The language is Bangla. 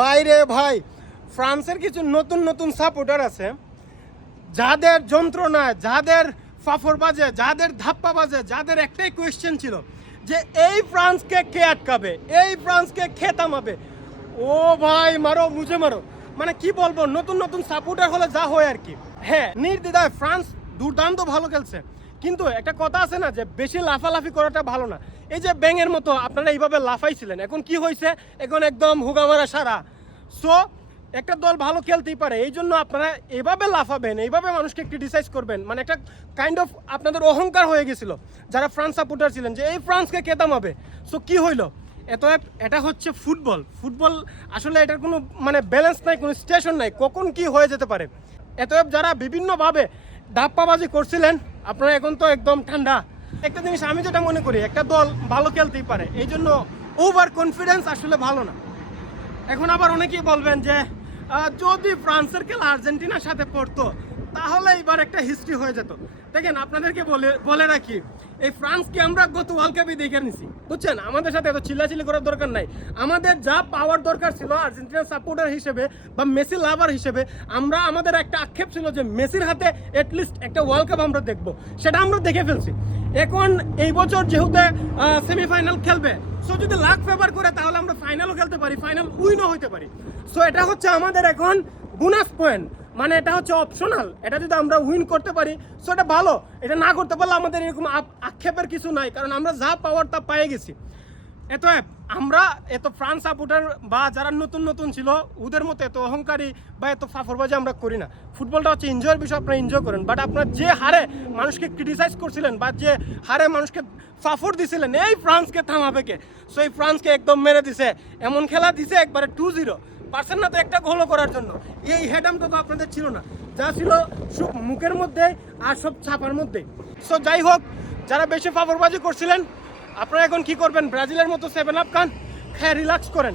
বাইরে ভাই ফ্রান্সের কিছু নতুন নতুন সাপোর্টার আছে যাদের যন্ত্রণায়, যাদের ফাফর বাজে, যাদের ধাপ্পা বাজে, যাদের একটাই কোয়েশ্চেন ছিল যে এই ফ্রান্সকে কে আটকাবে, এই ফ্রান্সকে কে থামাবে। ও ভাই মারো মুঝে মারো, মানে কি বলবো, নতুন নতুন সাপোর্টার হলে যা হয় আর কি। হ্যাঁ, নির্দ্বিধায় ফ্রান্স দুর্দান্ত ভালো খেলছে, কিন্তু একটা কথা আছে না যে বেশি লাফালাফি করাটা ভালো না। এই যে ব্যাঙের মতো আপনারা এইভাবে লাফাইছিলেন, এখন কি হয়েছে, এখন একদম হুগামারা সারা। সো একটা দল ভালো খেলতেই পারে, এই জন্য আপনারা এভাবে লাফাবেন, এইভাবে মানুষকে ক্রিটিসাইজ করবেন, মানে একটা কাইন্ড অফ আপনাদের অহংকার হয়ে গেছিল যারা ফ্রান্স সাপোর্টার ছিলেন যে এই ফ্রান্সকে কে থামাবে। সো কি হইলো, এটা হচ্ছে ফুটবল। ফুটবল আসলে এটার কোনো মানে ব্যালেন্স নাই, কোনো স্টেশন নাই, কখন কি হয়ে যেতে পারে। যারা বিভিন্নভাবে ধাপ্পাবাজি করছিলেন আপনারা এখন তো একদম ঠান্ডা। একটা জিনিস আমি যেটা মনে করি, একটা দল ভালো খেলতেই পারে, এই জন্য ওভার কনফিডেন্স আসলে ভালো না। এখন আবার অনেকেই বলবেন যে যদি ফ্রান্সের খেলা আর্জেন্টিনার সাথে পড়তো তাহলে এবার একটা হিস্ট্রি হয়ে যেত। দেখেন আপনাদেরকে বলে রাখি, এই ফ্রান্সকে আমরা গত ওয়ার্ল্ড কাপে দেখে নিছি, বুঝছেন, আমাদের সাথে এত চিল্লাচিল্লি করার দরকার নাই। আমাদের যা পাওয়ার দরকার ছিল আর্জেন্টিনার সাপোর্টার হিসেবে বা মেসি লাভার হিসেবে, আমাদের একটা আক্ষেপ ছিল যে মেসির হাতে অ্যাটলিস্ট একটা ওয়ার্ল্ড কাপ আমরা দেখবো, সেটা আমরা দেখে ফেলছি। এখন এই বছর যেহেতু সেমিফাইনাল খেলবে, সো যদি লাক ফেভার করে তাহলে আমরা ফাইনালও খেলতে পারি, ফাইনাল উইনও হইতে পারি। সো এটা হচ্ছে আমাদের এখন বোনাস পয়েন্ট, মানে এটা হচ্ছে অপশনাল। এটা যদি আমরা উইন করতে পারি সো এটা ভালো, এটা না করতে পারলে আমাদের এরকম আক্ষেপের কিছু নাই, কারণ আমরা যা পাওয়ার তা পেয়ে গেছি। আমরা এত ফ্রান্স সাপোর্টার বা যারা নতুন নতুন ছিল ওদের মতো এত অহংকারী বা এত ফাফরবাজি আমরা করি না। ফুটবলটা হচ্ছে এনজয়ের বিষয়, আপনারা এনজয় করেন। বাট আপনারা যে হারে মানুষকে ক্রিটিসাইজ করছিলেন বা যে হারে মানুষকে ফাফর দিছিলেন এই ফ্রান্সকে থামাবে কে, সো এই ফ্রান্সকে একদম মেরে দিছে, এমন খেলা দিছে একবারে 2-0 পারছেন না তো একটা গোলও করার জন্য। এই হেডামটা তো আপনাদের ছিল না, যা ছিল সব মুখের মধ্যে আর সব ছাপার মধ্যে। সো যাই হোক, যারা বেশি ফাফরবাজি করছিলেন আপনারা এখন কি করবেন, ব্রাজিলের মতো 7 আপ খান, খেয়ে রিল্যাক্স করেন।